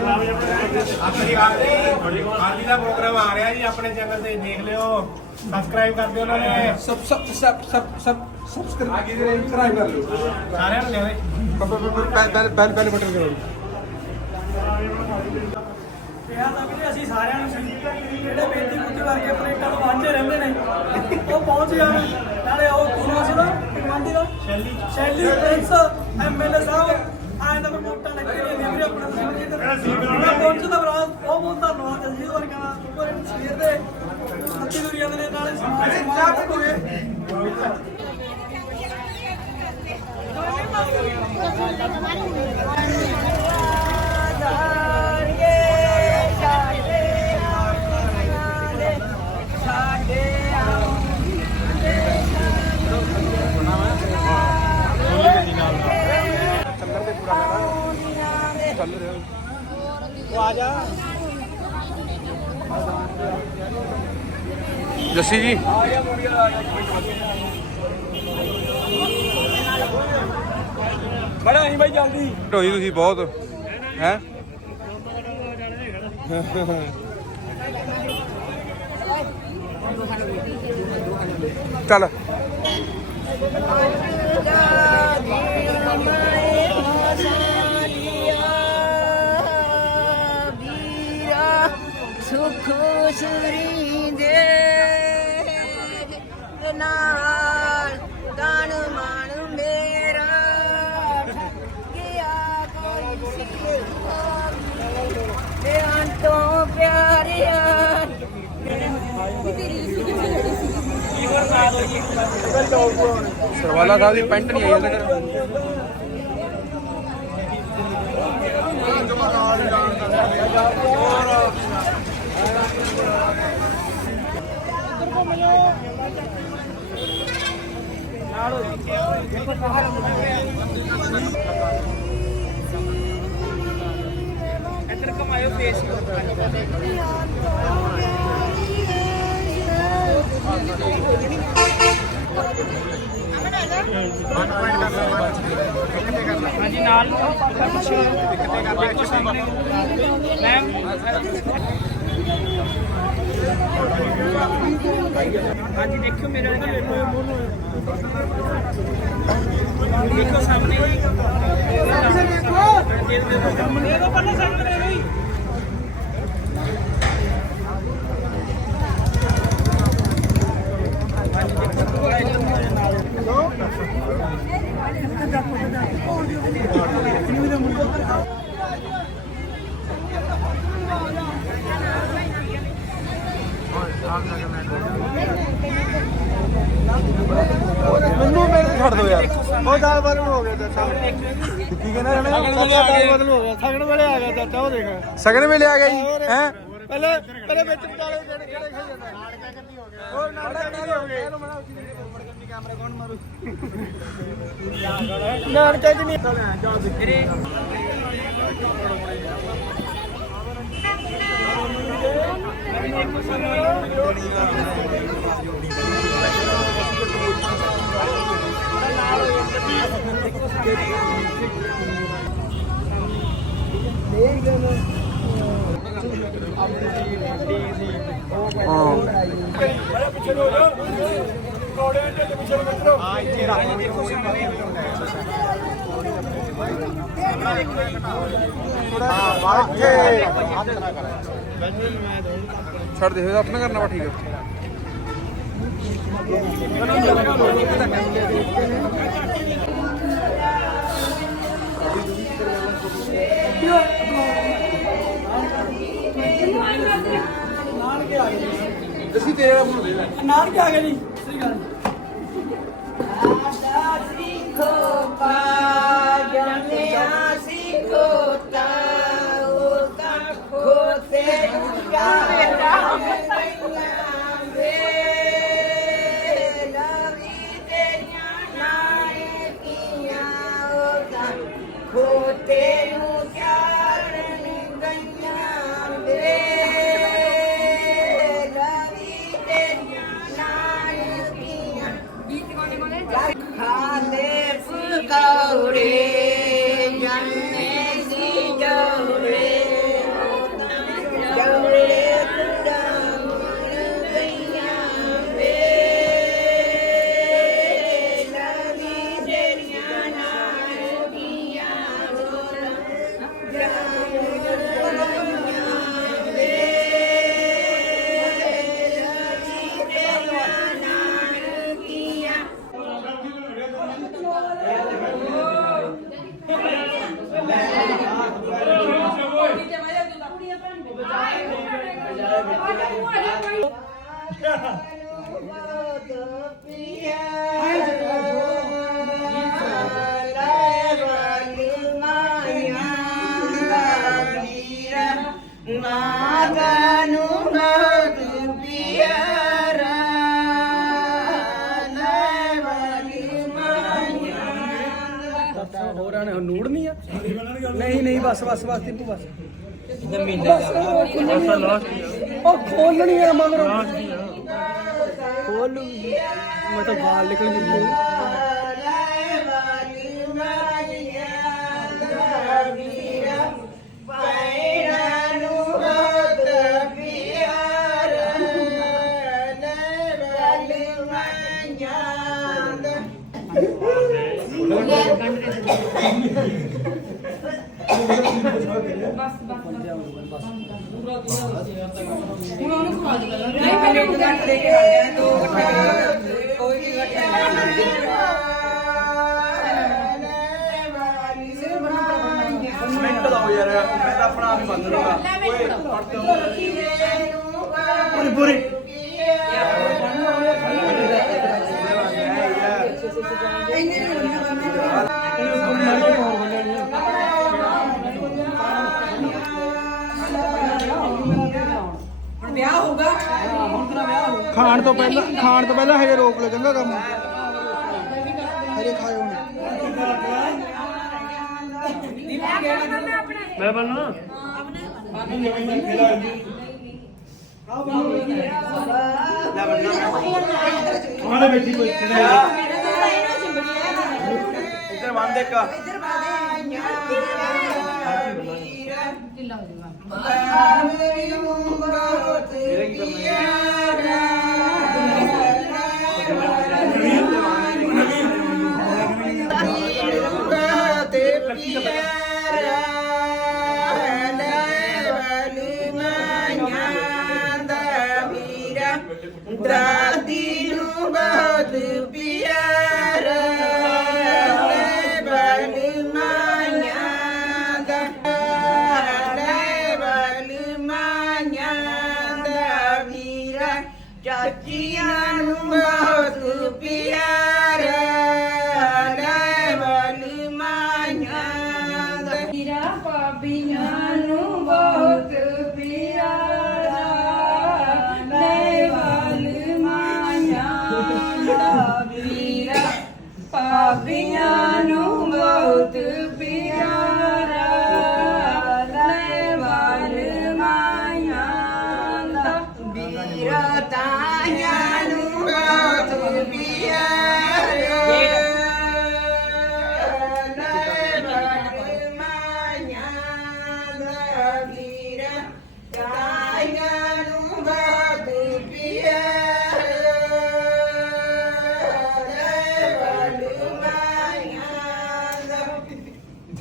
ਸਤਿ ਸ਼੍ਰੀ ਅਕਾਲ ਜੀ ਅੱਜ ਦਾ ਪ੍ਰੋਗਰਾਮ ਆ ਰਿਹਾ ਜੀ ਆਪਣੇ ਚੈਨਲ ਤੇ ਦੇਖ ਲਿਓ ਸਬਸਕ੍ਰਾਈਬ ਕਰ ਦਿਓ ਉਹਨਾਂ ਨੇ ਸਬ ਸਬ ਸਬ ਸਬ ਸਬ ਸਬਸਕ੍ਰਾਈਬ ਕਰ ਲਓ ਸਾਰਿਆਂ ਨੂੰ ਲਿਆਵੇ ਬੈਲ ਬੈਲ ਬੈਲ ਬਟਨ ਕਰੋ ਕਿਹਾ ਤਾਂ ਵੀਰੇ ਅਸੀਂ ਸਾਰਿਆਂ ਨੂੰ ਸੀ ਜਿਹੜੇ ਬੇਟੀ ਬੁੱਧੀ ਵਰਗੇ ਪਲੇਟਾਂ ਤੋਂ ਵਾਂਝੇ ਰਹਿੰਦੇ ਨੇ ਉਹ ਪਹੁੰਚ ਜਾਣ ਨਾਲੇ ਉਹ ਪੂਰਾ ਸੀ ਦਾ ਕਮਾਂਡੀ ਦਾ ਸ਼ੈਲੀ ਸ਼ੈਲੀ ਪ੍ਰਿੰਸ ਐਮਐਲਏ ਸਾਹਿਬ ਆਏ ਤਾਂ ਵੋਟਾਂ ਲੱਗ ਰਹੀਆਂ ਨੇ ਵੀਰੇ ਆਪਣਾ ਸਮਝ ਕੇ ਪਹੁੰਚਦਾ ਬਰਾ ਬਹੁਤ ਬਹੁਤ ਧੰਨਵਾਦ ਜੀ ਵਰਗਾ ਦਾ ਉੱਪਰ ਸ਼ੇਰ ਦੇ ਸੱਚੀ ਦੁਨੀਆ ਦੇ ਨਾਲੇ ਸਮਾਜ ਸਮਾਜ ਹੋਏ ਜੱਸੀ ਜੀ। ਬੜਾ ਨਹੀਂ ਬਾਈ ਜਲਦੀ। ਢੋਈ ਤੁਸੀਂ ਬਹੁਤ ਹੈ? ਚੱਲ। ਸੁਖ ਸੁਰੀ ਦੇ ਨਾਲ ਤਨ ਮਨ ਮੇਰਾ ਗਿਆ ਕੋਈ ਸਿਖਾ ਤੇ ਅੰਤੋਂ ਪਿਆਰਿਆ। ਸਰਵਾਲਾ ਸਾਹਿਬ ਦੀ ਪੈਂਟ ਨਹੀਂ ਆਈ ਹਲੇ ਤੱਕ ਇੱਧਰ ਕਮਾਇਓ ਫੇਸ ਹਾਂਜੀ ਨਾਲ ਦੇਖੋ ਮੈਮ ਹਾਂਜੀ ਦੇਖੋ ਮੇਰੇ ਨਾਲ ਦੇਖੋ ਸਾਹਮਣੇ। ਦੇਖੋ ਸਾਹਮਣੇ ਦੇਖੋ ਪਹਿਲਾਂ ਉਹ ਦਾਲ ਬਦਲ ਹੋ ਗਿਆ ਚਾਚਾ। ਕੀ ਕਹਿੰਦਾ ਜਣੇ ਦਾਲ ਬਦਲ ਹੋ ਗਿਆ ਸਗਣ ਵੇਲੇ ਆ ਗਿਆ ਚਾਚਾ ਉਹ ਦੇਖ। ਸਗਨ ਵੇਲੇ ਆ ਗਿਆ ਜੀ ਹੈ? ਪਹਿਲੇ ਪਹਿਲੇ ਵਿੱਚ ਵਿਚਾਲੇ ਕਿਹੜੇ ਕਿਹੜੇ ਖਾਈ ਜਾਂਦਾ? ਨਾਟਕਾ ਕਰਦੀ ਹੋ ਗਿਆ ਉਹ ਨਾਟਕਾ ਕਰਦੀ ਹੋ ਗਿਆ ਇਹਨੂੰ ਮਨਾ ਕੈਮਰਾ ਕੌਣ ਮਾਰੂ ਨਾਟਕਾ ਚ ਨਹੀਂ ਜਾ ਤੇਰੇ ਹਾਂ ਪਿੱਛੇ ਛੱਡ ਦੇ ਆਪਣਾ ਕਰਨਾ ਵਾ ਠੀਕ ਹੈ ਅਸੀਂ ਤੇਰਾ ਬਣਾਉਂਦੇ ਨੇ ਨਾਨਕੇ ਆ ਗਏ ਜੀ। ਸਹੀ ਗੱਲ ਹੋਰਾਂ ਨੇ ਨੂੜ ਨਹੀਂ ਆ ਨਹੀਂ ਨਹੀਂ ਬਸ ਬਸ ਬਸ ਤੀਪੂ ਬਸ ਜ਼ਮੀਨ ਦਾ ਉਹ ਖੋਲਣੀ ਆ ਮਗਰੋਂ ਖੋਲਣੀ ਆ ਮਗਰ ਖੋਲ ਲੂੰਗੀ। ਮੈਂ ਤਾਂ ਗਾਲ ਨਿਕਲ ਗਈ ਮਿੰਟ ਲਾਓ ਯਾਰ ਮੈਂ ਤਾਂ ਆਪਣਾ ਆਪ ਹੀ ਮੰਨ ਲੂੰਗਾ ਪੂਰੀ ਪੂਰੀ ਖਾਣ ਤੋਂ ਪਹਿਲਾਂ ਖਾਣ ਤੋਂ ਪਹਿਲਾਂ ਹਜੇ ਰੋਕ ਲਓ ਚੰਗਾ ਕੰਮ ਹਜੇ ਖਾਇਓ ਨਾ। ਮੈਂ ਬੰਨਾ ਆਲੇ ਬੈਠੀ ਕੋਈ ਇੱਧਰ ਬੰਦ ਇੱਕ। ਦਾਦੀ ਨੂੰ ਬਹੁਤ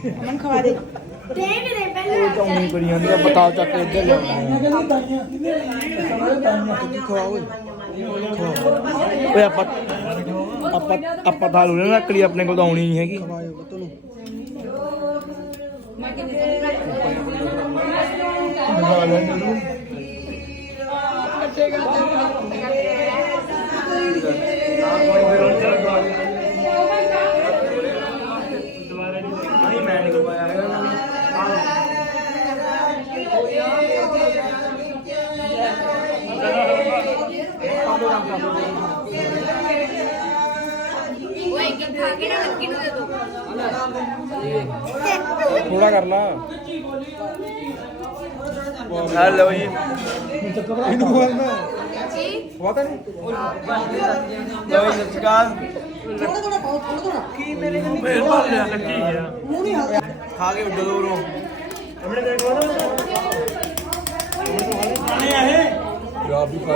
ਦਾ ਮਨ ਖਵਾ ਦੇ ਚੌਣੀ ਬਣੀ ਜਾਂਦੀ ਆ ਬਤਾਓ ਚੱਕ ਕੇ ਇੱਧਰ ਲਿਆਉਣਾ ਖਵਾਓ ਓਏ? ਆਪਾਂ ਆਪਾਂ ਆਪਾਂ ਤਾਂ ਲੂਣੇ ਲੱਕੜੀ ਆਪਣੇ ਕੋਲ ਤਾਂ ਆਉਣੀ ਨਹੀਂ ਹੈਗੀ ਖਵਾਓ ਪੁੱਤ ਨੂੰ ਨਹੀਂ ਮੈਂ ਨਹੀਂ ਕਰਵਾਇਆ ਹੈਗਾ ਥੋੜਾ ਕਰ ਲਾ। ਹੈਲੋ ਜੀ। ਇਹਨੂੰ ਖਵਾਉਣਾ ਖਵਾਤਾ ਨਹੀਂ? ਲੋ ਜੀ ਸਤਿ ਸ਼੍ਰੀ ਅਕਾਲ। ਮੇਰੇ ਭਾਲ ਲਿਆ ਲੱਗੀ ਗਿਆ। ਖਾ ਕੇ ਉੱਡੋ ਦੂਰੋਂ ਆਪਣੇ ਦੇਖ ਲੋ ਆਣੇ ਆ ਇਹ। ਜਵਾਬ ਵੀ ਖਾ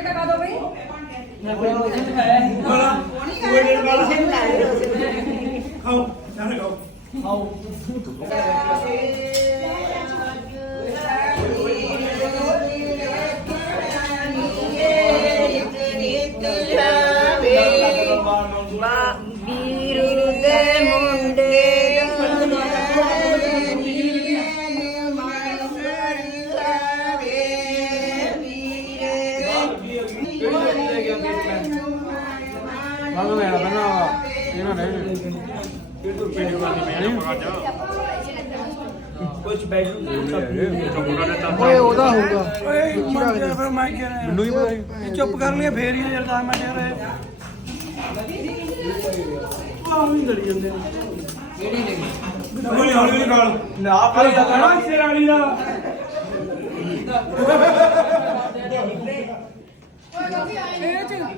ਲਵੀ ਦਾ ਨਾਮ ਲੈ ਕੇ ਟਕਾ ਦੋ ਬਈ ਕੋਈ ਡੇਢ ਵਾਲਾ ਆਓ ਜਾਣੇ ਲਓ ਵੀਰੂ ਓਏ ਉਹਦਾ ਹੋਊਗਾ। ਓਏ ਮਰ ਗਿਆ ਫਿਰ ਮੈਂ ਕਿਹਾ ਮੈਨੂੰ ਹੀ ਪਤਾ। ਇਹ ਚੁੱਪ ਕਰ ਲਿਆ ਫੇਰ ਹੀ ਯਾਰ 10 ਮਿੰਟ ਯਾਰ ਆਹ ਵੀ ਲੜੀ ਜਾਂਦੇ ਨੇ। ਹੌਲੀ ਹੌਲੀ ਹੌਲੀ ਗਾਲ ਨਾ ਪਰ ਕਹਣਾ ਸਿਰ ਵਾਲੀ ਦਾ। ਇਹ ਚ ਨਹੀਂ